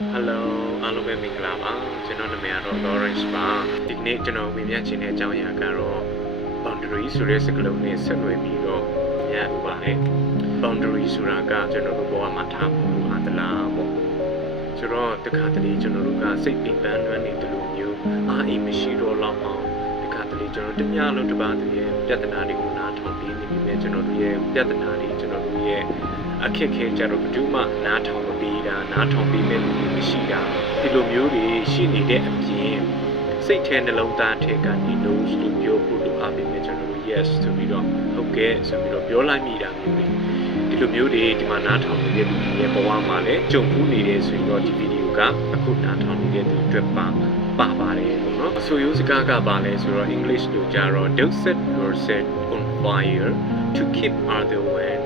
Hello အားလုံးပဲမင်္ဂလာပါကျွန်တော်နာမည်ကတော့ Lawrence ပါဒီနေ့ကျွန်တော်ဝင်ပြချင်တဲ့အကြောင်းအရာကတော့ boundary ဆိုတဲ့စကားလုံးနဲ့ဆက်နွယ်ပြီးတော့ညှိပါလေ boundary ဆိုတာကကျွန်တော်တို့ဘဝမှာထားဖို့အတလားပေါ့ဆိုတော့တခါတလေကျွန်တော်တို့ကစိတ်ပင်ပန်းလွမ်းနေတယ်လို့မျိုးအားအိမ်မရှိတော့လောက်အောင်တခါတလေကျွန်တော်တညလုံးတစ်ပါးတည်းရဲ့ပြဿနာတွေကိုနားထောင်ပြီးနေပြီမဲ့ကျွန်တော်တို့ရဲ့ပြဿနာတွေကျွန်တော်တို့ရဲ့အခက်ခဲကြတော့ဘယ်သူမှနားထောင်မပြီးတာနားထောင်ပြီးမဲ့လူတွေမရှိတာဒီလိုမျိုးတွေရှိနေတဲ့အပြင်စိတ်ထဲနှလုံးသားထဲကနေ no လို့ပြောဖို့လိုအပ်ပြီမဲ့ကျွန်တော်တို့ yes ဆိုပြီးတော့ဟုတ်ကဲ့ဆိုပြီးတော့ပြောလိုက်မိတာမျိုးတွေဒီလိုမျိုးတွေဒီမှာနားထောင်နေတဲ့လူတွေရဲ့ဘဝမှာလည်းကြုံဖူးနေတယ်ဆိုရင်တော့ဒီဗီဒီယိုကအခုနားထောင်နေတဲ့သူအတွက်ပါပါတယ်ပေါ့နော်အဆိုရိုးစကားကပါလဲဆိုတော့ English လိုကြတော့ don't set yourself on fire to keep other one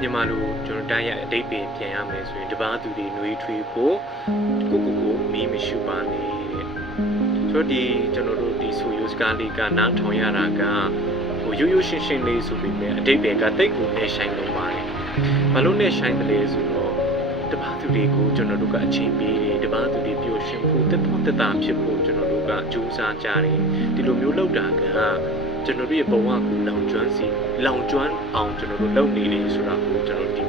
မြန်မာလူကျွန်တော်တိုင်းရအတိတ်ပင်ပြန်ရမယ်ဆိုရင်တပားသူတွေနှွေးထွေးဖို့ကိုမီးမရှိပါနဲ့တဲ့ဆိုတော့ဒီကျွန်တော်တို့ဒီဆိုရိုးစကားလေးကနားထောင်ရတာကဟိုရိုးရိုးရှင်းရှင်းလေးဆိုပြီးမြဲအတိတ်ပင်ကတိတ်ကိုနဲ့ဆိုင်လို့ပါတယ်ဘာလို့နဲ့ဆိုင်တယ်လဲဆိုတော့တပားသူတွေကိုကျွန်တော်တို့ကအချိန်ပေးတယ်တပားသူတွေပျော်ရွှင်ဖို့တက်တာဖြစ်ဖို့ကျွန်တော်တို့ကကြိုးစားကြတယ်ဒီလိုမျိုးလုပ်တာကကျွန်တော်တို့ရဲ့ဘဝကိုလောင်ကျွမ်းအောင်ကျွန်တော်တို့လုပ်နေတယ်ဆိုတာကိုကျွန်တော်ဒီ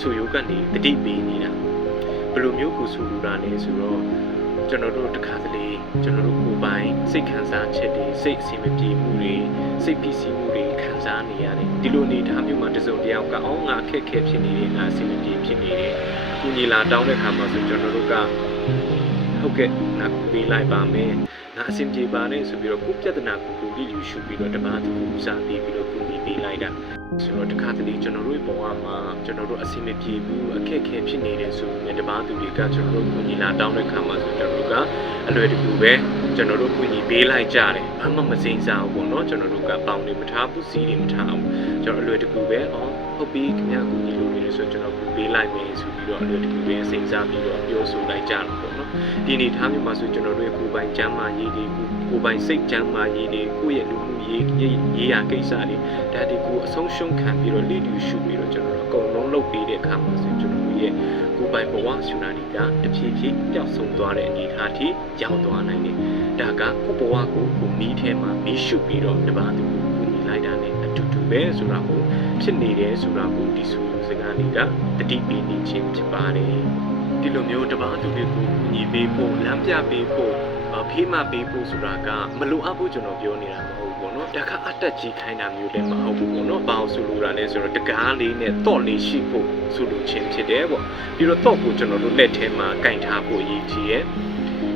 ဆိုရိုးကနေတတိပေးနေတာဘယ်လိုမျိုးကိုဆိုလိုတာလဲဆိုတော့ကျွန်တော်တို့တစ်ခါတလေကျွန်တော်တို့ကိုယ်ပိုင်စိတ်ခံစားချက်တွေစိတ်အစီမပြေမှုတွေစိတ်ပီစီမှုတွေခံစားနေရတယ်ဒီလိုအနေထားမျိုးမှာတစုံတယောက်ကအော်ငါခက်ခဲဖြစ်နေတယ်ငါအစီမပြေဖြစ်နေတယ်ကုညီလာတောင်းတဲ့ခါမှာဆိုကျွန်တော်တို့ကဟုတ်ကဲ့ငါပေးလိုက်ပါမယ်ငါအဆင်ပြေပါနဲ့ဆိုပြီးတော့ကိုပြဿနာကိုလီယူရှုပြီးတော့တပါးသူဦးစားပေးပြီးတော့ကူညီပေးလိုက်တာဆိုတော့တခါတလေကျွန်တော်တို့ဘဝမှာကျွန်တော်တို့အဆင်မပြေဘူးအခက်အခဲဖြစ်နေတယ်ဆိုရင်တပါးသူတွေကကျွန်တော်တို့ကူညီလာတောင်းတဲ့ခါမှာဆိုကျွန်တော်တို့ကအလွယ်တကူပဲကျွန်တော်တို့ကူညီပေးလိုက်ကြတယ်ဘာမှမစိမ့်စားဘူးပေါ့နော်ကျွန်တော်တို့ကပေါင်တွေမထားဘူးစီးတွေမထားဘူးကျွန်တော်အလွယ်တကူပဲဟုတ်ပြီခင်ဗျာကူညီလို့နေလို့ဆိုကျွန်တော်ကူပေးလိုက်မယ်ဆိုပြီးတော့အလွယ်တကူပဲစိမ့်စားပြီးတော့ပြောဆိုလိုက်ကြတယ်ပေါ့နော်ဒီအနေထားမျိုးမှာဆိုကျွန်တော်တို့ရဲ့ကိုယ်ပိုင်ကျမ်းမာရေးတွေကိုယ်ပိုင်စိတ်ကျမ်းမာရေးတွေကိုယ့်ရဲ့လူမှုရေးရာကိစ္စတွေဒါတွေကိုအဆုံးရှုံးခံပြီးတော့လီတူရှုပြီးတော့ကျွန်တော်တို့အကုန်လုံးလုပ်ပေးတဲ့အခါမှာဆိုကျွန်တော်တို့ရဲ့ကိုယ်ပိုင်ဘဝဆိုတာတွေကတဖြည်းဖြည်းပျောက်ဆုံးသွားတဲ့အနေအထားထိရောက်သွားနိုင်တယ်ဒါကကိုယ့်ဘဝကိုမီးထဲမှာမီးရှုပြီးတော့တပါးသူကိုကူညီလိုက်တာနဲ့အတူတူပဲဆိုတာကိုဖြစ်နေတယ်ဆိုတာကိုဒီဆိုစကားတွေကတတိပင်းနေခြင်းဖြစ်ပါတယ်ဒီလိုမျိုးတပါးသူတွေကိုကူညီပေးဖို့လမ်းပြပေးဖို့ဖေးမပေးဖို့ဆိုတာကမလိုအပ်ဘူးကျွန်တော်ပြောနေတာမဟုတ်ဘူးပေါ့နော်တခါအတက်ကြီးခိုင်းတာမျိုးလည်းမဟုတ်ဘူးပေါ့နော်ဘာလို့ဆိုလိုတာလဲဆိုတော့တကားလေးနဲ့တော့လေးရှိဖို့ဆိုလိုခြင်းဖြစ်တယ်ပေါ့ပြီးတော့တော့ကိုကျွန်တော်တို့လက်ထဲမှာကင်ထားဖို့အရေးကြီးရဲ့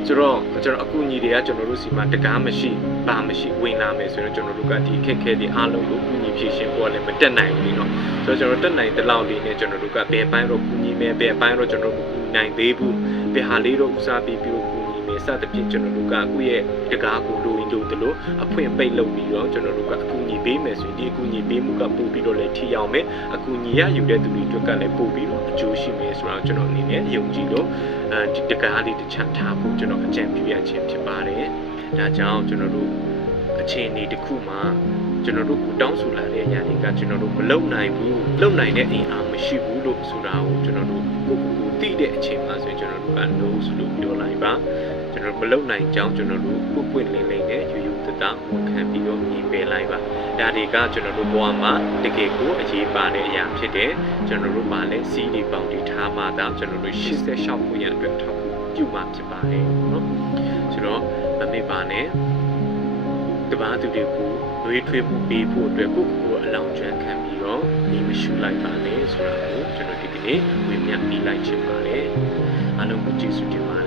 ဆိုတော့ကျွန်တော်အကူအညီတွေကကျွန်တော်တို့စီမှာတကားမရှိဘာမရှိဝင်လာမယ်ဆိုတော့ကျွန်တော်တို့ကဒီခက်ခဲတွေအားလုံးကိုကူညီဖြည့်ရှင်းဖို့လည်းမတက်နိုင်ဘူးเนาะဆိုတော့ကျွန်တော်တက်နိုင်တဲ့လောက်လေးနဲ့ကျွန်တော်တို့ကဘယ်ပိုင်းတော့ကူညီမယ်ဘယ်ပိုင်းတော့ကျွန်တော်တို့ကူညီနိုင်သေးဘူးဘယ်ဟာလေးတော့ဦးစားပေးပြီးတော့စသဖြင့်ကျွန်တော်တို့ကကိုယ့်ရဲ့တကားကိုလိုရင်လိုတယ်လို့အဖွင့်ပိတ်လုပ်ပြီးတော့ကျွန်တော်တို့ကအကူအညီပေးမယ်ဆိုရင်ဒီအကူအညီပေးမှုကပို့ပြီးတော့လည်းထိရောက်မယ်အကူအညီရယူတဲ့သူတွေအတွက်ကလည်းပို့ပြီးတော့အကျိုးရှိမယ်ဆိုတော့ကျွန်တော်အနေနဲ့ယုံကြည်လို့ဒီတကားလေးတစ်ချက်ထားဖို့ကျွန်တော်အကြံပြုရခြင်းဖြစ်ပါတယ်ဒါကြောင့်ကျွန်တော်တို့အခြေအနေတစ်ခုမှာကျွန်တော်တို့ကိုတောင်းဆိုလာတဲ့အရာတွေကကျွန်တော်တို့မလုံနိုင်ဘူးလုံနိုင်တဲ့အင်အားမရှိဘူးလို့ဆိုတာကိုကျွန်တော်တို့ကိုသိတဲ့အချိန်မှာဆိုရင်ကျွန်တော်တို့က no ဆိုလို့ပြောလိုက်ပါကျွန်တော်မလုံနိုင်ကြောင်းကျွန်တော်တို့ပွင့်လင်းလင်းနဲ့ယူတတဝန်ခံပြီးတော့ညီပယ်လိုက်ပါဒါတွေကကျွန်တော်တို့ဘဝမှာတကယ်ကိုအရေးပါတဲ့အရာဖြစ်တယ်ကျွန်တော်တို့မှာလည်းစီးဒီပေါင်းတီထားမှသာကျွန်တော်တို့86ခုရန်အတွက်ထောက်ကူပြုမှဖြစ်ပါတယ်နော်ဆိုတော့မမေ့ပါနဲ့တပားသူတွေကိုနှွေးထွေးမှုပေးဖို့အတွက်ကိုအလောင်းကျွမ်းခံပြီးတော့ဒီမရှုလိုက်ပါနဲ့ဆိုတာကိုကျွန်တော်ဒီကနေ့ဝင်မြပြီးလိုက်ချင်ပါတယ်အားလုံးကိုကျေးဇူးတင်ပါတယ်